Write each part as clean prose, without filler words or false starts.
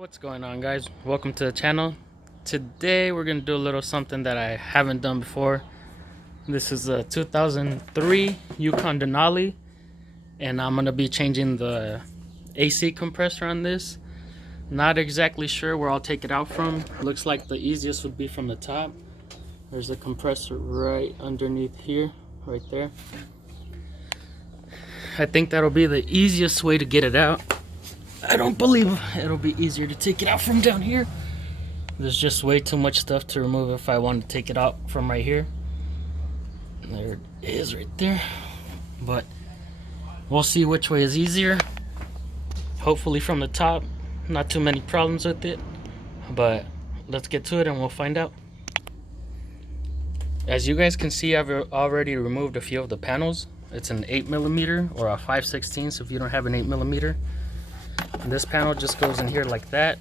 What's going on, guys? Welcome to the channel. Today we're gonna do a little something that I haven't done before. This is a 2003 Yukon Denali, and I'm gonna be changing the AC compressor on this. Not exactly sure where I'll take it out from. Looks like the easiest would be from the top. There's a compressor right underneath here, right there. I think that'll be the easiest way to get it out. I don't believe it'll be easier to take it out from down here. There's just way too much stuff to remove if I want to take it out from right here. There it is right there. But we'll see which way is easier. Hopefully from the top. Not too many problems with it. But let's get to it and we'll find out. As you guys can see, I've already removed a few of the panels. It's an 8mm or a 5/16 if you don't have an 8mm. And this panel just goes in here like that,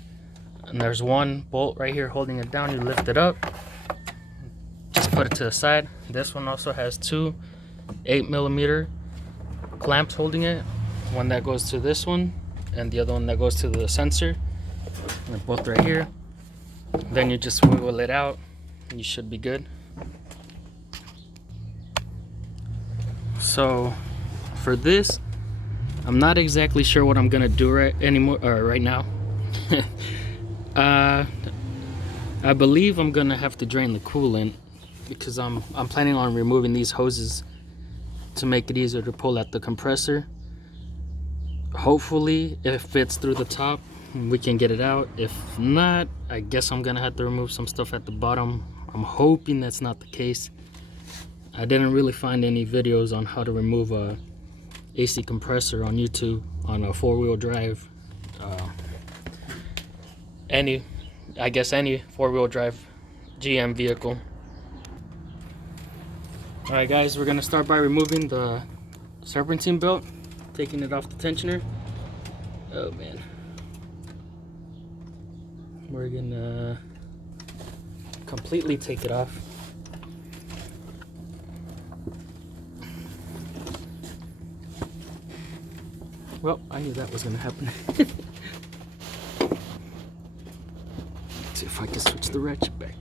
and there's one bolt right here holding it down. You lift it up, just put it to the side. This one also has two 8mm clamps holding it, one that goes to this one and the other one that goes to the sensor. And they're both right here. Then you just wiggle it out and you should be good. So for this, I'm not exactly sure what I'm gonna do right now. I believe I'm gonna have to drain the coolant because I'm planning on removing these hoses to make it easier to pull at the compressor. Hopefully, if it fits through the top, we can get it out. If not, I guess I'm gonna have to remove some stuff at the bottom. I'm hoping that's not the case. I didn't really find any videos on how to remove a AC compressor on YouTube on a 4-wheel drive. Any 4-wheel drive GM vehicle. Alright guys, we're gonna start by removing the serpentine belt, taking it off the tensioner. Oh man. We're gonna completely take it off. Well, I knew that was going to happen. Let's see if I can switch the ratchet back.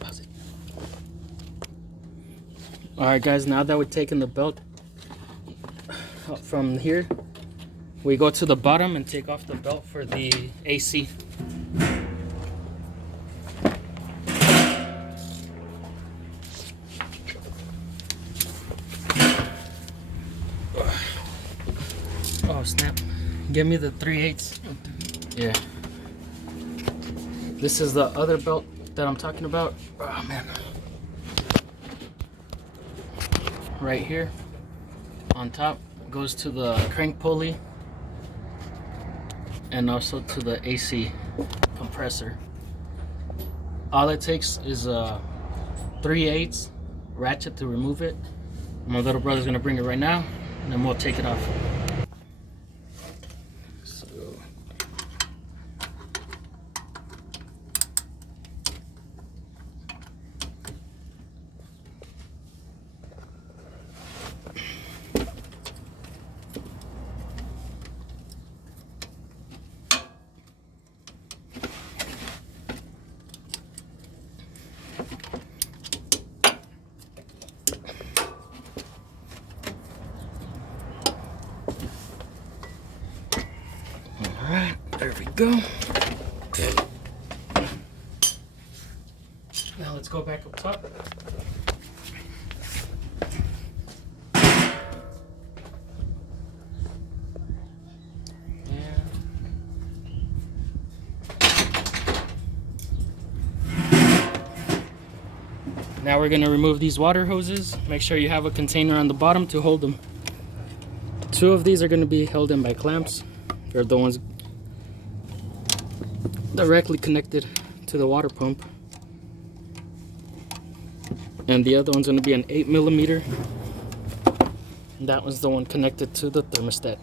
Pause it. Alright guys, now that we've taken the belt from here, we go to the bottom and take off the belt for the AC. Oh snap. Give me the 3/8. Yeah. This is the other belt that I'm talking about. Oh man. Right here on top goes to the crank pulley and also to the AC compressor. All it takes is a 3/8 ratchet to remove it. My little brother's gonna bring it right now, and then we'll take it off. So, alright, there we go. Now let's go back up top. Now we're going to remove these water hoses. Make sure you have a container on the bottom to hold them. Two of these are going to be held in by clamps. They're the ones directly connected to the water pump. And the other one's going to be an 8mm. And that one's the one connected to the thermostat.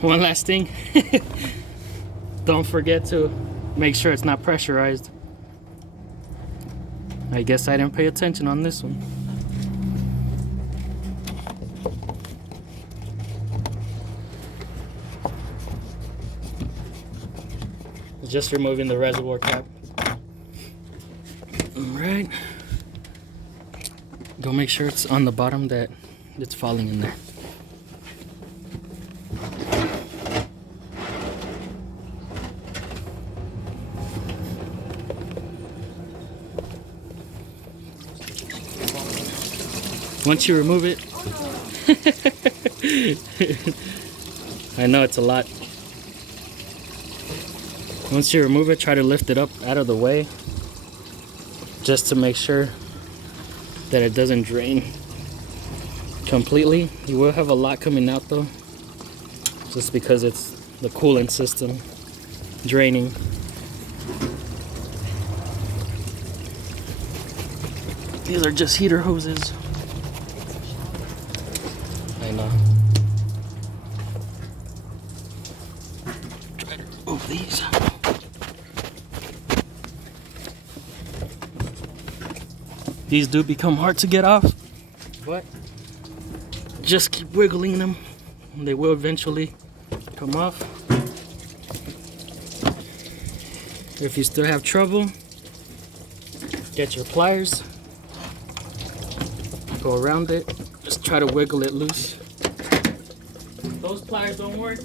One last thing. Don't forget to make sure it's not pressurized. I guess I didn't pay attention on this one. Just removing the reservoir cap. Alright. Go make sure it's on the bottom, that it's falling in there. Once you remove it, I know it's a lot. Once you remove it, try to lift it up out of the way, just to make sure that it doesn't drain completely. You will have a lot coming out though, just because it's the coolant system draining. These are just heater hoses. I know. Try to remove these. These do become hard to get off, but just keep wiggling them and they will eventually come off. If you still have trouble, get your pliers, go around it, just try to wiggle it loose. If those pliers don't work,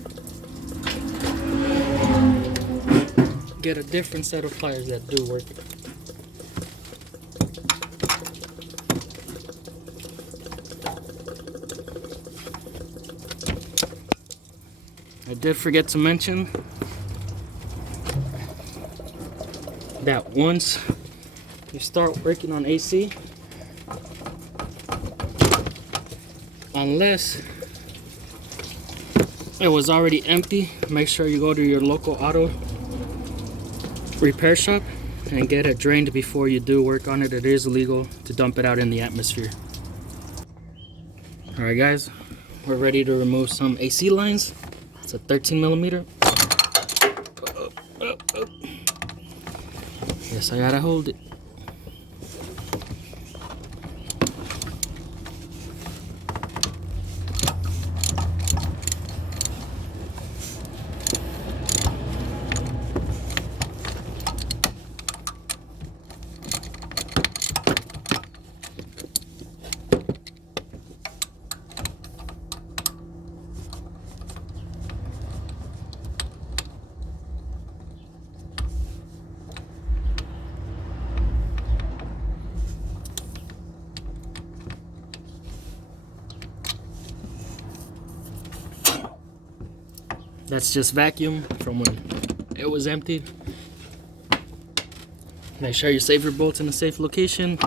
get a different set of pliers that do work. I did forget to mention that once you start working on AC, unless it was already empty, make sure you go to your local auto repair shop and get it drained before you do work on it. It is illegal to dump it out in the atmosphere. Alright guys, we're ready to remove some AC lines. It's a 13 millimeter. Yes, I gotta hold it. That's just vacuum from when it was empty. Make sure you save your bolts in a safe location,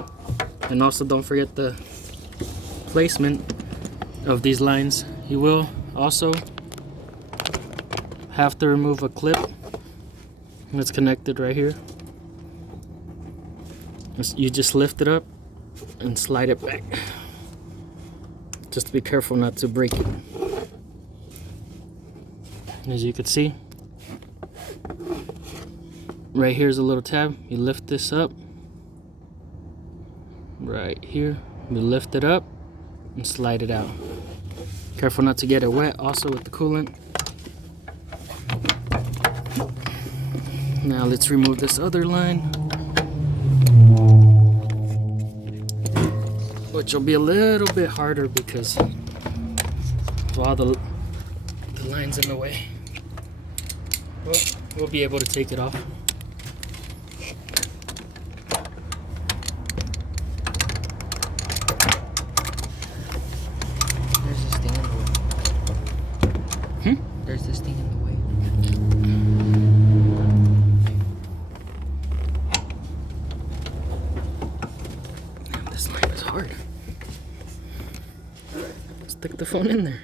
and also don't forget the placement of these lines. You will also have to remove a clip that's connected right here. You just lift it up and slide it back. Just be careful not to break it. As you can see, right here's a little tab. You lift this up right here, you lift it up and slide it out. Careful not to get it wet also with the coolant. Now let's remove this other line, which will be a little bit harder because of all the lines in the way. Well, we'll be able to take it off. There's this thing in the way. There's this thing in the way. Damn, this line is hard. Stick the phone in there.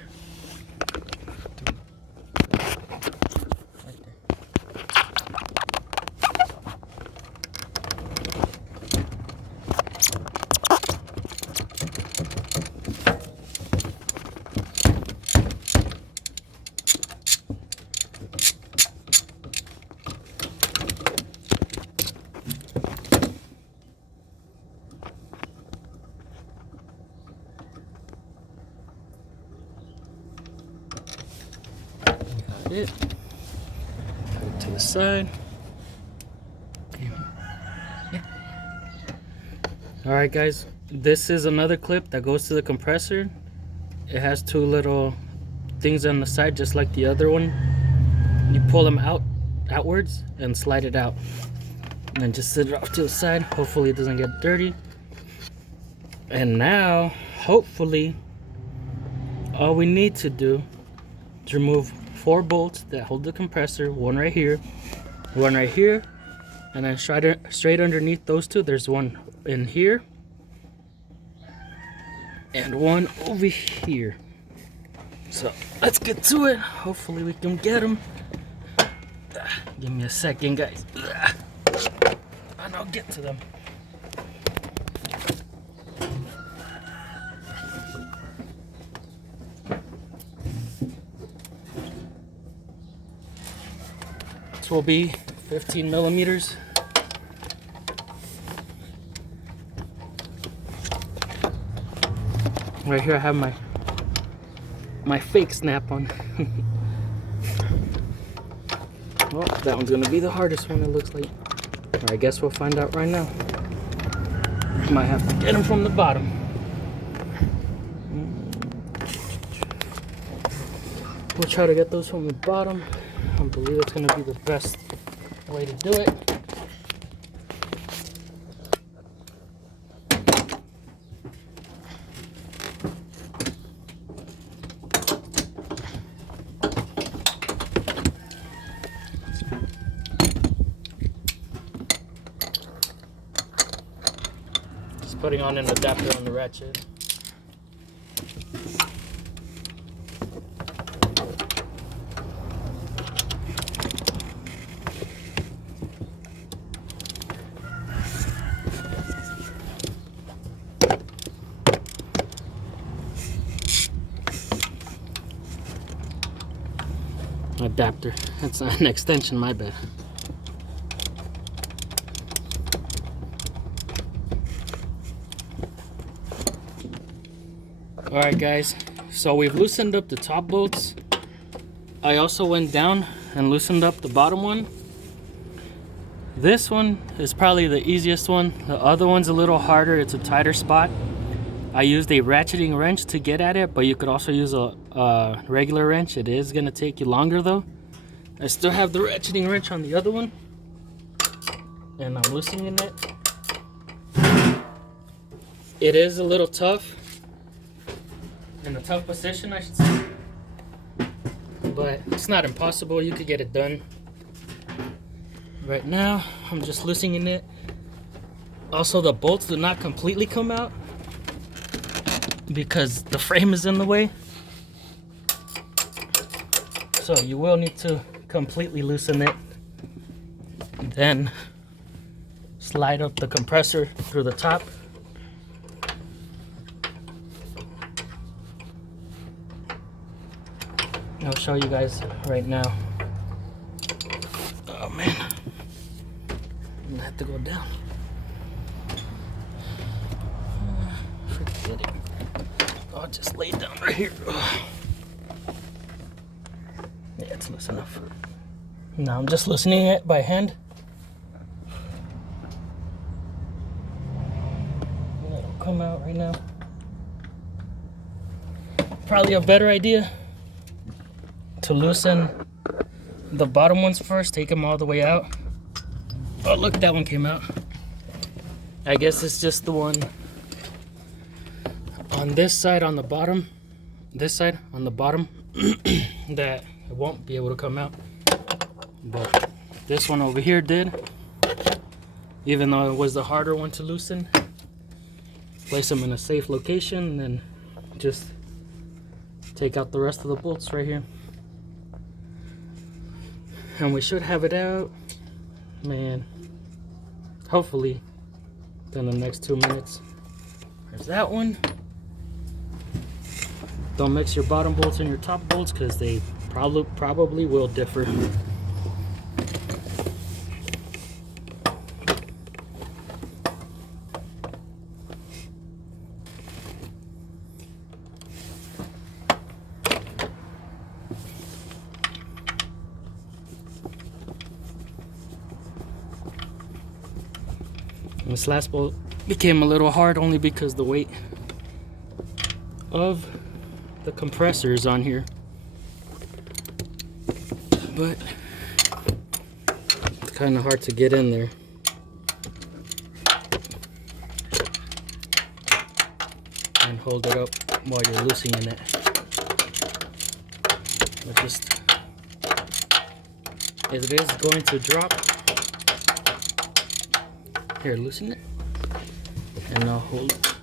it. Put it to the side. Yeah. Alright guys, this is another clip that goes to the compressor. It has two little things on the side just like the other one. You pull them outwards and slide it out. And then just sit it off to the side. Hopefully it doesn't get dirty. And now, hopefully, all we need to do is remove 4 bolts that hold the compressor. One right here, and then straight underneath those two, there's one in here and one over here. So let's get to it. Hopefully we can get them. Give me a second, guys. And I'll get to them. This will be 15 millimeters. Right here I have my fake snap on. Well, that one's gonna be the hardest one, it looks like. I guess we'll find out right now. Might have to get him from the bottom. We'll try to get those from the bottom. I believe that's gonna be the best way to do it. Just putting on an adapter on the ratchet. Adapter. That's an extension, my bad. Alright guys, so we've loosened up the top bolts. I also went down and loosened up the bottom one. This one is probably the easiest one. The other one's a little harder, it's a tighter spot. I used a ratcheting wrench to get at it, but you could also use a regular wrench. It is gonna take you longer though. I still have the ratcheting wrench on the other one, and I'm loosening it. It is a little tough, in a tough position I should say, but it's not impossible. You could get it done. Right now, I'm just loosening it. Also, the bolts do not completely come out because the frame is in the way. So you will need to completely loosen it. Then slide up the compressor through the top. I'll show you guys right now. Oh man, I'm gonna have to go down. Forget it. I'll just lay down right here. Yeah, it's loose enough. Now I'm just loosening it by hand. It'll come out right now. Probably a better idea to loosen the bottom ones first, take them all the way out. Oh look, that one came out. I guess it's just the one on this side on the bottom, this side on the bottom that it won't be able to come out. But this one over here did, even though it was the harder one to loosen. Place them in a safe location and then just take out the rest of the bolts right here. And we should have it out, man, hopefully in the next 2 minutes. There's that one. Don't mix your bottom bolts and your top bolts because they probably will differ. This last bolt became a little hard only because the weight of the compressor is on here. But it's kind of hard to get in there. And hold it up while you're loosening it. But just, it is going to drop. Here, loosen it. And I'll hold it.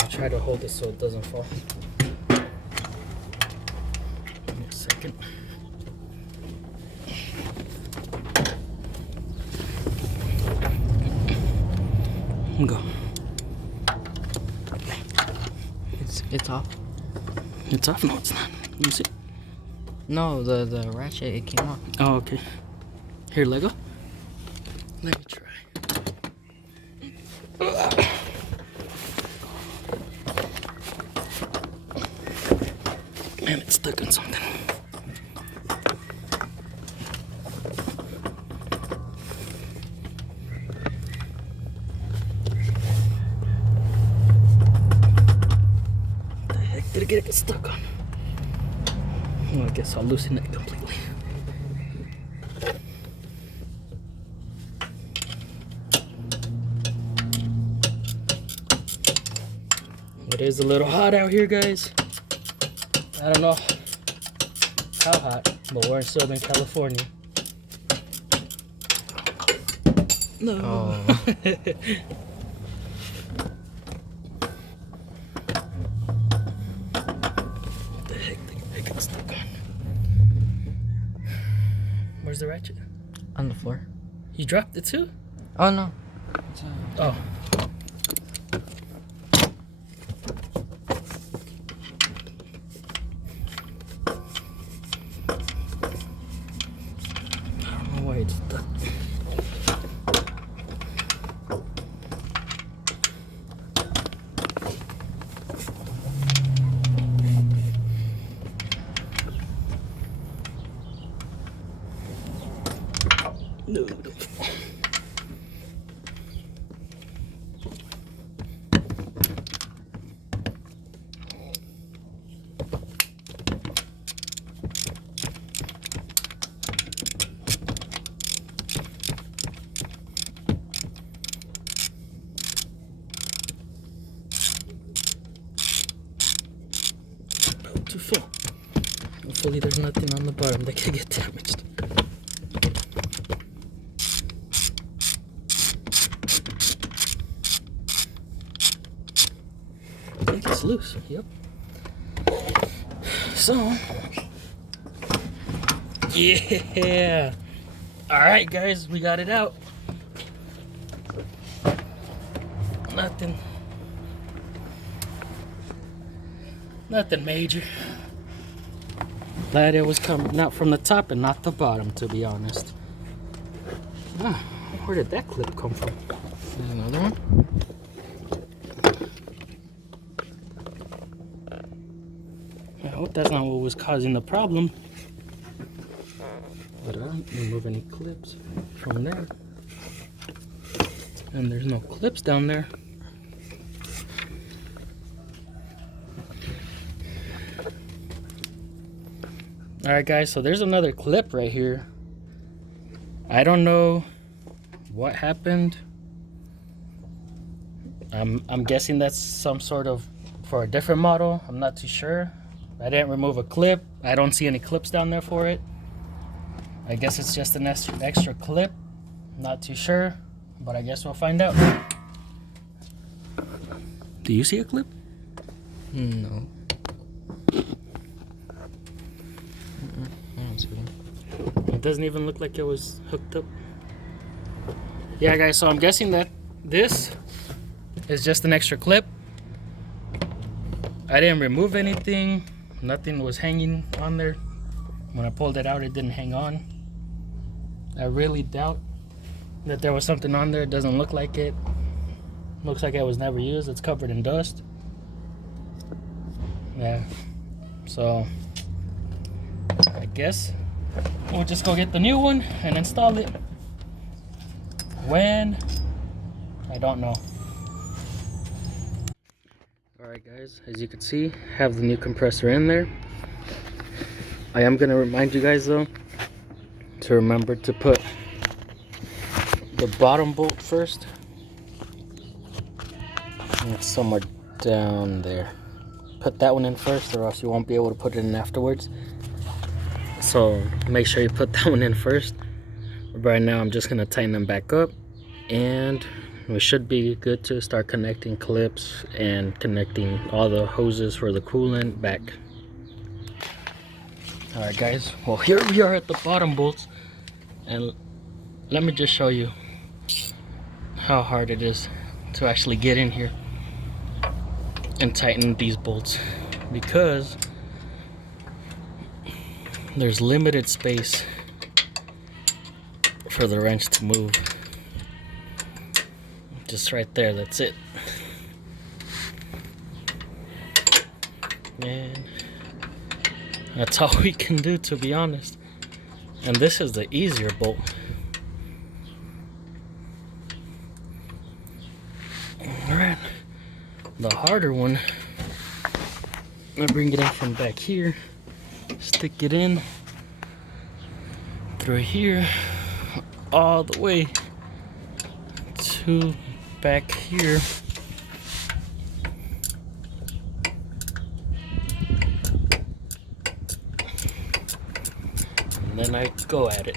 I'll try to hold it so it doesn't fall. Give me a second. Go. It's off. It's off? No, it's not. Let me see. No, the ratchet, it came off. Oh, okay. Here, Lego. Let me try. Man, it's stuck on something. What the heck did it get stuck on? Well, I guess I'll loosen it completely. It is a little hot out here, guys. I don't know how hot, but we're in Southern California. No. Oh. What the heck did I get stuck on? Where's the ratchet? On the floor. You dropped it too? Oh no. Oh. I don't know why it's stuck. No. Too full. Hopefully there's nothing on the bottom that can get damaged. I think it's loose. Yep. So, yeah. All right, guys, we got it out. Nothing major. Glad it was coming out from the top and not the bottom, to be honest. Ah, where did that clip come from? There's another one. I hope that's not what was causing the problem. But I don't remove any clips from there. And there's no clips down there. Alright guys, so there's another clip right here. I don't know what happened. I'm guessing that's some sort of for a different model. I'm not too sure. I didn't remove a clip. I don't see any clips down there for it. I guess it's just an extra clip. Not too sure, but I guess we'll find out. Do you see a clip? No. It doesn't even look like it was hooked up. Yeah guys, so I'm guessing that this is just an extra clip. I didn't remove anything. Nothing was hanging on there. When I pulled it out, it didn't hang on. I really doubt that there was something on there. It doesn't look like it. Looks like it was never used. It's covered in dust. Yeah. So I guess we'll just go get the new one and install it. When? I don't know. Alright guys, as you can see, have the new compressor in there. I am going to remind you guys though to remember to put the bottom bolt first. It's somewhere down there. Put that one in first or else you won't be able to put it in afterwards. So make sure you put that one in first. Right now I'm just going to tighten them back up, and we should be good to start connecting clips and connecting all the hoses for the coolant back. Alright guys, well here we are at the bottom bolts, and let me just show you how hard it is to actually get in here and tighten these bolts, because there's limited space for the wrench to move. Just right there, that's it. And that's all we can do, to be honest. And this is the easier bolt. Alright, the harder one, I bring it in from back here, stick it in through here, all the way to back here. And then I go at it.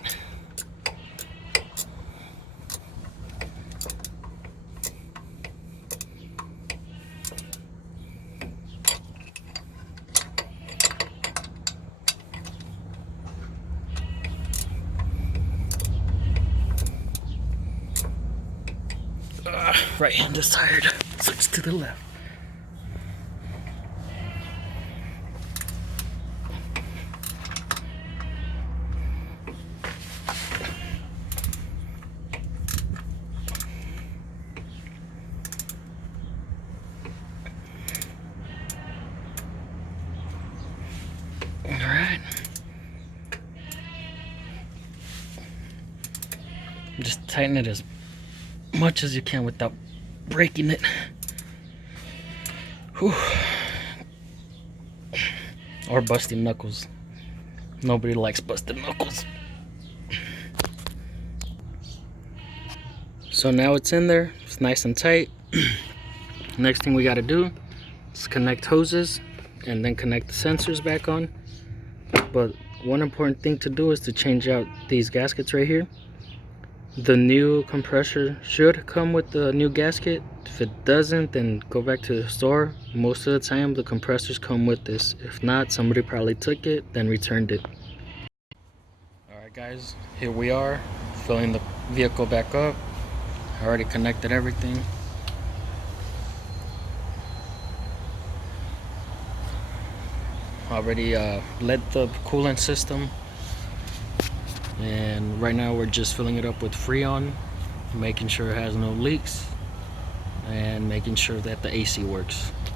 Right hand is tired. Switch to the left. Alright. Just tighten it as much as you can without breaking it. Whew. Or busting knuckles. Nobody likes busted knuckles. So now it's in there. It's nice and tight. Next thing we got to do is connect hoses and then connect the sensors back on. But one important thing to do is to change out these gaskets right here. The new compressor should come with the new gasket. If it doesn't, then go back to the store. Most of the time the compressors come with this. If not, somebody probably took it then returned it. Alright guys, here we are filling the vehicle back up. I already connected everything. Already lit the coolant system. And right now we're just filling it up with Freon, making sure it has no leaks and making sure that the AC works.